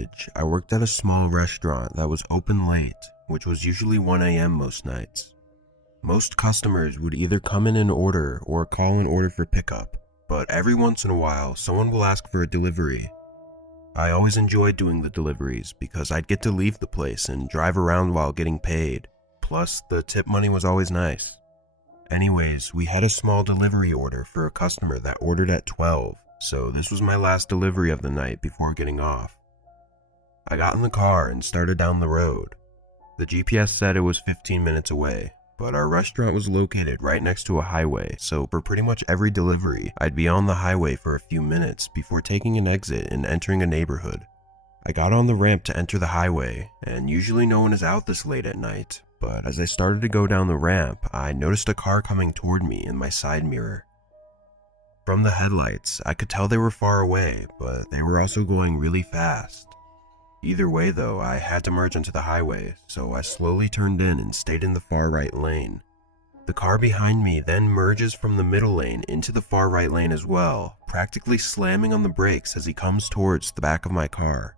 college, I worked at a small restaurant that was open late, which was usually 1 a.m. most nights. Most customers would either come in and order or call and order for pickup, but every once in a while, someone will ask for a delivery. I always enjoyed doing the deliveries because I'd get to leave the place and drive around while getting paid, plus the tip money was always nice. Anyways, we had a small delivery order for a customer that ordered at 12, so this was my last delivery of the night before getting off. I got in the car and started down the road. The GPS said it was 15 minutes away, but our restaurant was located right next to a highway, so for pretty much every delivery, I'd be on the highway for a few minutes before taking an exit and entering a neighborhood. I got on the ramp to enter the highway, and usually no one is out this late at night, but as I started to go down the ramp, I noticed a car coming toward me in my side mirror. From the headlights, I could tell they were far away, but they were also going really fast. Either way though, I had to merge into the highway, so I slowly turned in and stayed in the far right lane. The car behind me then merges from the middle lane into the far right lane as well, practically slamming on the brakes as he comes towards the back of my car.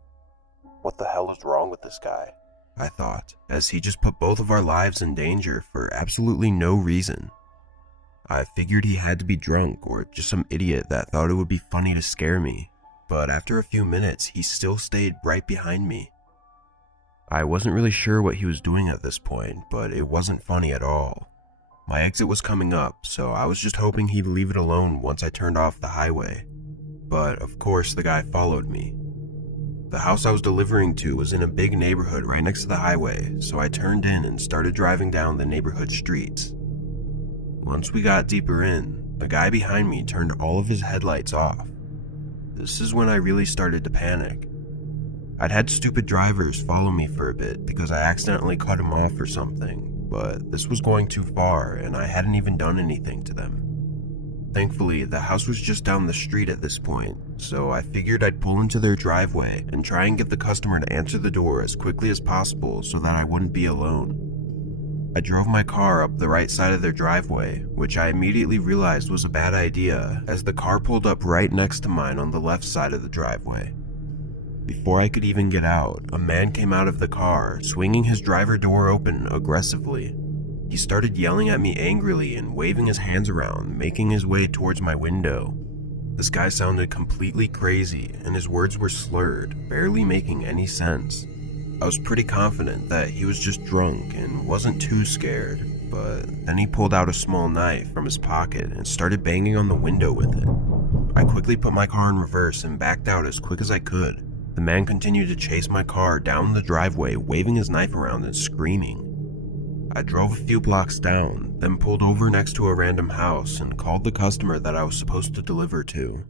What the hell is wrong with this guy? I thought, as he just put both of our lives in danger for absolutely no reason. I figured he had to be drunk or just some idiot that thought it would be funny to scare me. But after a few minutes, he still stayed right behind me. I wasn't really sure what he was doing at this point, but it wasn't funny at all. My exit was coming up, so I was just hoping he'd leave it alone once I turned off the highway. But of course, the guy followed me. The house I was delivering to was in a big neighborhood right next to the highway, so I turned in and started driving down the neighborhood streets. Once we got deeper in, the guy behind me turned all of his headlights off. This is when I really started to panic. I'd had stupid drivers follow me for a bit because I accidentally cut him off or something, but this was going too far and I hadn't even done anything to them. Thankfully, the house was just down the street at this point, so I figured I'd pull into their driveway and try and get the customer to answer the door as quickly as possible so that I wouldn't be alone. I drove my car up the right side of their driveway, which I immediately realized was a bad idea as the car pulled up right next to mine on the left side of the driveway. Before I could even get out, a man came out of the car, swinging his driver door open aggressively. He started yelling at me angrily and waving his hands around, making his way towards my window. This guy sounded completely crazy, and his words were slurred, barely making any sense. I was pretty confident that he was just drunk and wasn't too scared, but then he pulled out a small knife from his pocket and started banging on the window with it. I quickly put my car in reverse and backed out as quick as I could. The man continued to chase my car down the driveway, waving his knife around and screaming. I drove a few blocks down, then pulled over next to a random house and called the customer that I was supposed to deliver to.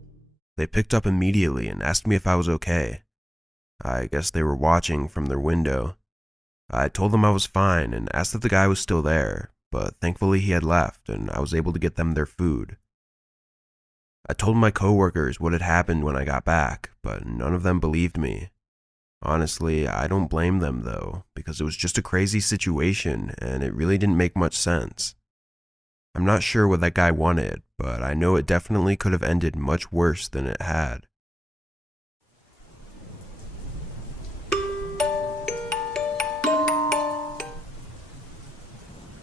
They picked up immediately and asked me if I was okay. I guess they were watching from their window. I told them I was fine and asked if the guy was still there, but thankfully he had left and I was able to get them their food. I told my coworkers what had happened when I got back, but none of them believed me. Honestly, I don't blame them though, because it was just a crazy situation and it really didn't make much sense. I'm not sure what that guy wanted, but I know it definitely could have ended much worse than it had.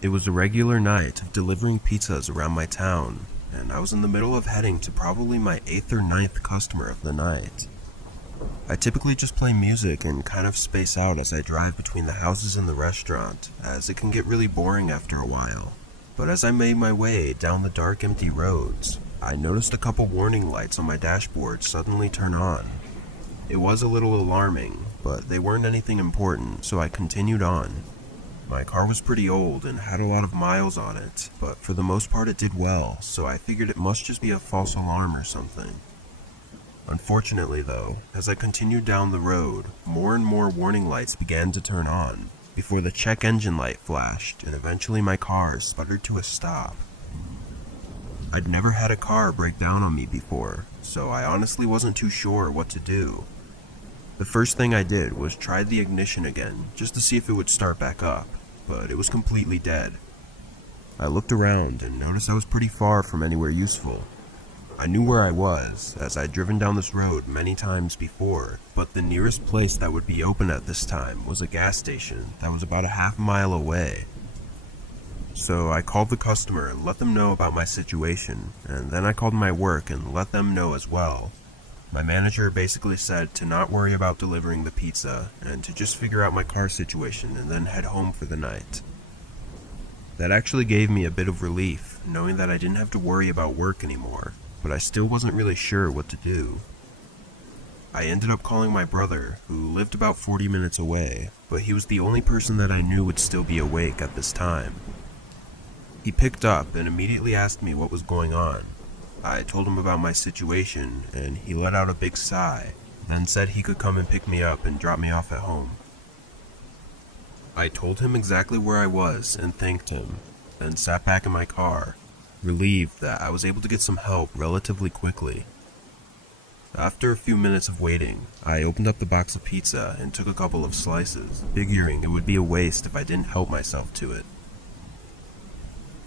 It was a regular night of delivering pizzas around my town, and I was in the middle of heading to probably my 8th or 9th customer of the night. I typically just play music and kind of space out as I drive between the houses and the restaurant, as it can get really boring after a while. But as I made my way down the dark, empty roads, I noticed a couple warning lights on my dashboard suddenly turn on. It was a little alarming, but they weren't anything important, so I continued on. My car was pretty old and had a lot of miles on it, but for the most part it did well, so I figured it must just be a false alarm or something. Unfortunately though, as I continued down the road, more and more warning lights began to turn on, before the check engine light flashed and eventually my car sputtered to a stop. I'd never had a car break down on me before, so I honestly wasn't too sure what to do. The first thing I did was try the ignition again, just to see if it would start back up, but it was completely dead. I looked around and noticed I was pretty far from anywhere useful. I knew where I was, as I'd driven down this road many times before, but the nearest place that would be open at this time was a gas station that was about a half-mile away. So I called the customer and let them know about my situation, and then I called my work and let them know as well. My manager basically said to not worry about delivering the pizza and to just figure out my car situation and then head home for the night. That actually gave me a bit of relief, knowing that I didn't have to worry about work anymore, but I still wasn't really sure what to do. I ended up calling my brother, who lived about 40 minutes away, but he was the only person that I knew would still be awake at this time. He picked up and immediately asked me what was going on. I told him about my situation, and he let out a big sigh, then said he could come and pick me up and drop me off at home. I told him exactly where I was and thanked him, then sat back in my car, relieved that I was able to get some help relatively quickly. After a few minutes of waiting, I opened up the box of pizza and took a couple of slices, figuring it would be a waste if I didn't help myself to it.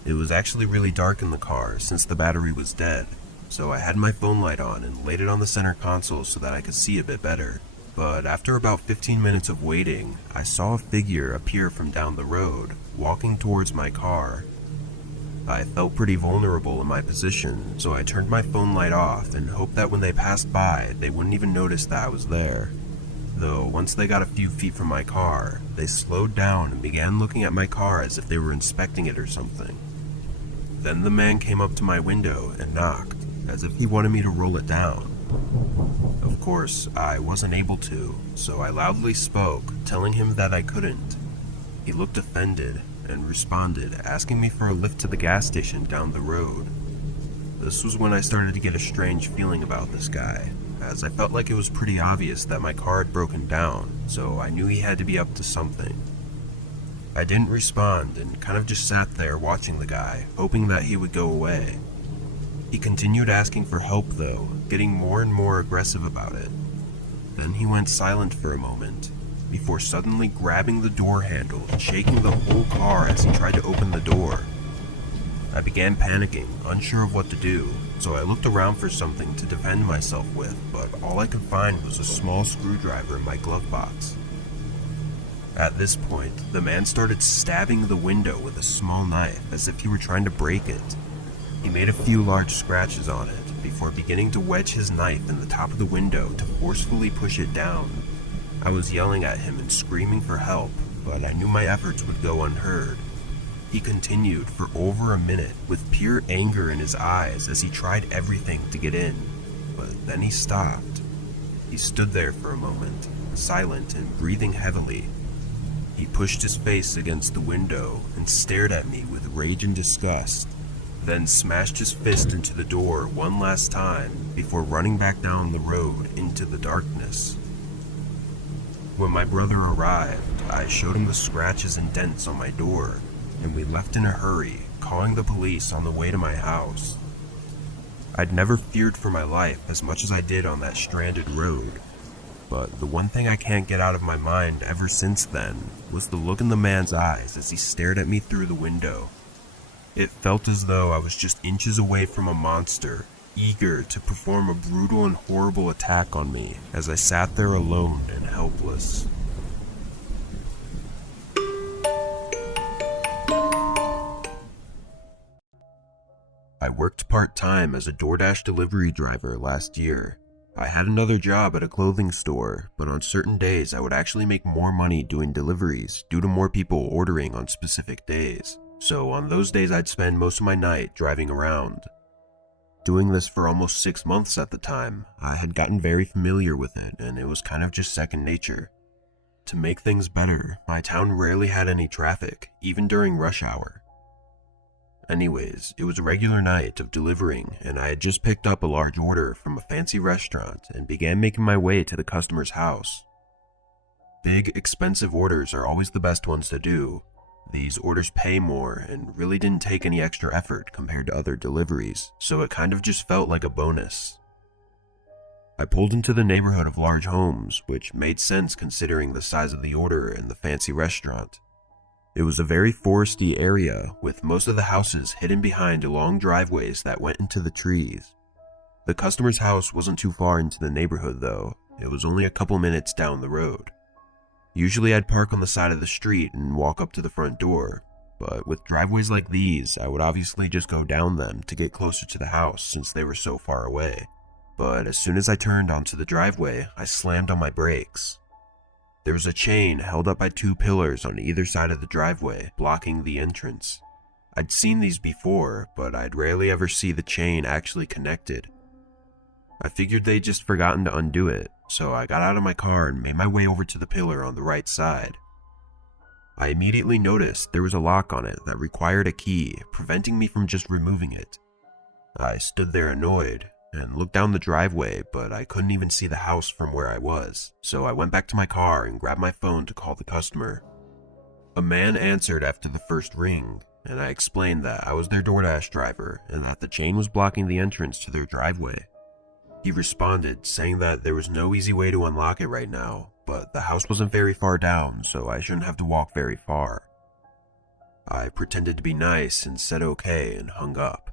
It was actually really dark in the car since the battery was dead, so I had my phone light on and laid it on the center console so that I could see a bit better. But after about 15 minutes of waiting, I saw a figure appear from down the road, walking towards my car. I felt pretty vulnerable in my position, so I turned my phone light off and hoped that when they passed by, they wouldn't even notice that I was there. Though once they got a few feet from my car, they slowed down and began looking at my car as if they were inspecting it or something. Then the man came up to my window and knocked, as if he wanted me to roll it down. Of course, I wasn't able to, so I loudly spoke, telling him that I couldn't. He looked offended and responded, asking me for a lift to the gas station down the road. This was when I started to get a strange feeling about this guy, as I felt like it was pretty obvious that my car had broken down, so I knew he had to be up to something. I didn't respond and kind of just sat there watching the guy, hoping that he would go away. He continued asking for help though, getting more and more aggressive about it. Then he went silent for a moment, before suddenly grabbing the door handle and shaking the whole car as he tried to open the door. I began panicking, unsure of what to do, so I looked around for something to defend myself with, but all I could find was a small screwdriver in my glove box. At this point, the man started stabbing the window with a small knife as if he were trying to break it. He made a few large scratches on it before beginning to wedge his knife in the top of the window to forcefully push it down. I was yelling at him and screaming for help, but I knew my efforts would go unheard. He continued for over a minute with pure anger in his eyes as he tried everything to get in, but then he stopped. He stood there for a moment, silent and breathing heavily. He pushed his face against the window and stared at me with rage and disgust, then smashed his fist into the door one last time before running back down the road into the darkness. When my brother arrived, I showed him the scratches and dents on my door, and we left in a hurry, calling the police on the way to my house. I'd never feared for my life as much as I did on that stranded road, but the one thing I can't get out of my mind ever since then was the look in the man's eyes as he stared at me through the window. It felt as though I was just inches away from a monster, eager to perform a brutal and horrible attack on me as I sat there alone and helpless. I worked part-time as a DoorDash delivery driver last year. I had another job at a clothing store, but on certain days I would actually make more money doing deliveries due to more people ordering on specific days. So on those days I'd spend most of my night driving around. Doing this for almost 6 months at the time, I had gotten very familiar with it and it was kind of just second nature. To make things better, my town rarely had any traffic, even during rush hour. Anyways, it was a regular night of delivering and I had just picked up a large order from a fancy restaurant and began making my way to the customer's house. Big, expensive orders are always the best ones to do. These orders pay more and really didn't take any extra effort compared to other deliveries, so it kind of just felt like a bonus. I pulled into the neighborhood of large homes, which made sense considering the size of the order and the fancy restaurant. It was a very foresty area, with most of the houses hidden behind long driveways that went into the trees. The customer's house wasn't too far into the neighborhood though. It was only a couple minutes down the road. Usually I'd park on the side of the street and walk up to the front door, but with driveways like these, I would obviously just go down them to get closer to the house since they were so far away. But as soon as I turned onto the driveway, I slammed on my brakes. There was a chain held up by 2 pillars on either side of the driveway, blocking the entrance. I'd seen these before, but I'd rarely ever see the chain actually connected. I figured they'd just forgotten to undo it, so I got out of my car and made my way over to the pillar on the right side. I immediately noticed there was a lock on it that required a key, preventing me from just removing it. I stood there annoyed and looked down the driveway, but I couldn't even see the house from where I was, so I went back to my car and grabbed my phone to call the customer. A man answered after the first ring, and I explained that I was their DoorDash driver and that the chain was blocking the entrance to their driveway. He responded, saying that there was no easy way to unlock it right now, but the house wasn't very far down, so I shouldn't have to walk very far. I pretended to be nice and said okay and hung up.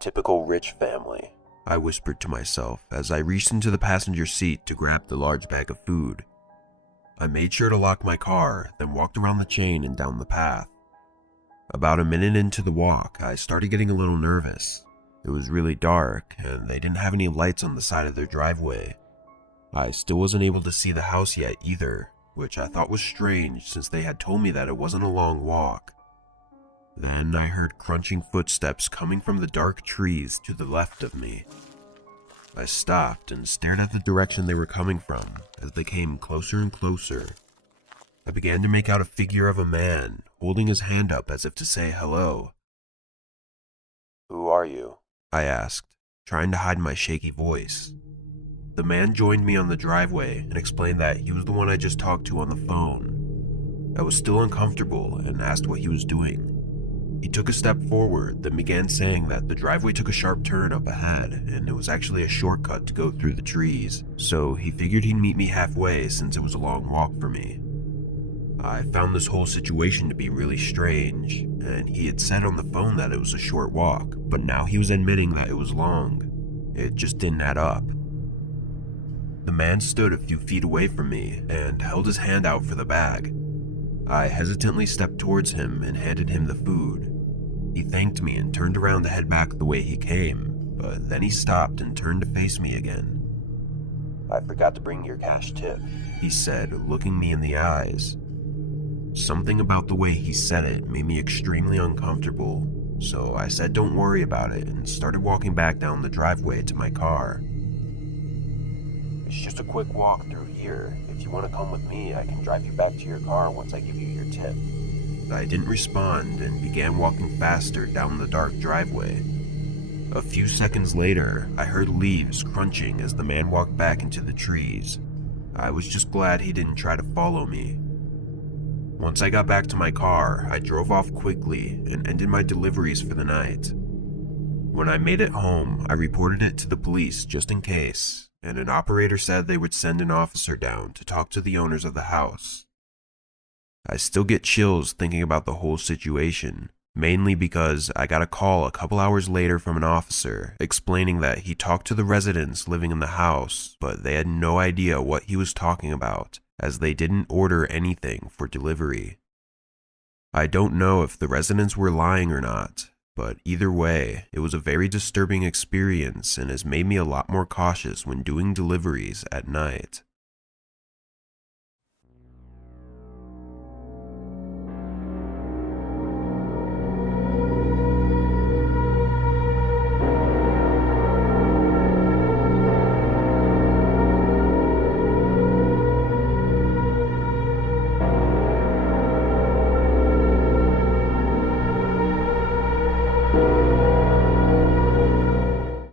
Typical rich family, I whispered to myself as I reached into the passenger seat to grab the large bag of food. I made sure to lock my car, then walked around the chain and down the path. About a minute into the walk, I started getting a little nervous. It was really dark, and they didn't have any lights on the side of their driveway. I still wasn't able to see the house yet either, which I thought was strange since they had told me that it wasn't a long walk. Then I heard crunching footsteps coming from the dark trees to the left of me. I stopped and stared at the direction they were coming from as they came closer and closer. I began to make out a figure of a man holding his hand up as if to say hello. "Who are you?" I asked, trying to hide my shaky voice. The man joined me on the driveway and explained that he was the one I just talked to on the phone. I was still uncomfortable and asked what he was doing. He took a step forward, then began saying that the driveway took a sharp turn up ahead, and it was actually a shortcut to go through the trees, so he figured he'd meet me halfway since it was a long walk for me. I found this whole situation to be really strange, and he had said on the phone that it was a short walk, but now he was admitting that it was long. It just didn't add up. The man stood a few feet away from me and held his hand out for the bag. I hesitantly stepped towards him and handed him the food. He thanked me and turned around to head back the way he came, but then he stopped and turned to face me again. "I forgot to bring your cash tip," he said, looking me in the eyes. Something about the way he said it made me extremely uncomfortable, so I said don't worry about it and started walking back down the driveway to my car. "It's just a quick walk through here. If you want to come with me, I can drive you back to your car once I give you your tip." I didn't respond and began walking faster down the dark driveway. A few seconds later, I heard leaves crunching as the man walked back into the trees. I was just glad he didn't try to follow me. Once I got back to my car, I drove off quickly and ended my deliveries for the night. When I made it home, I reported it to the police just in case, and an operator said they would send an officer down to talk to the owners of the house. I still get chills thinking about the whole situation, mainly because I got a call a couple hours later from an officer explaining that he talked to the residents living in the house, but they had no idea what he was talking about, as they didn't order anything for delivery. I don't know if the residents were lying or not, but either way, it was a very disturbing experience and has made me a lot more cautious when doing deliveries at night.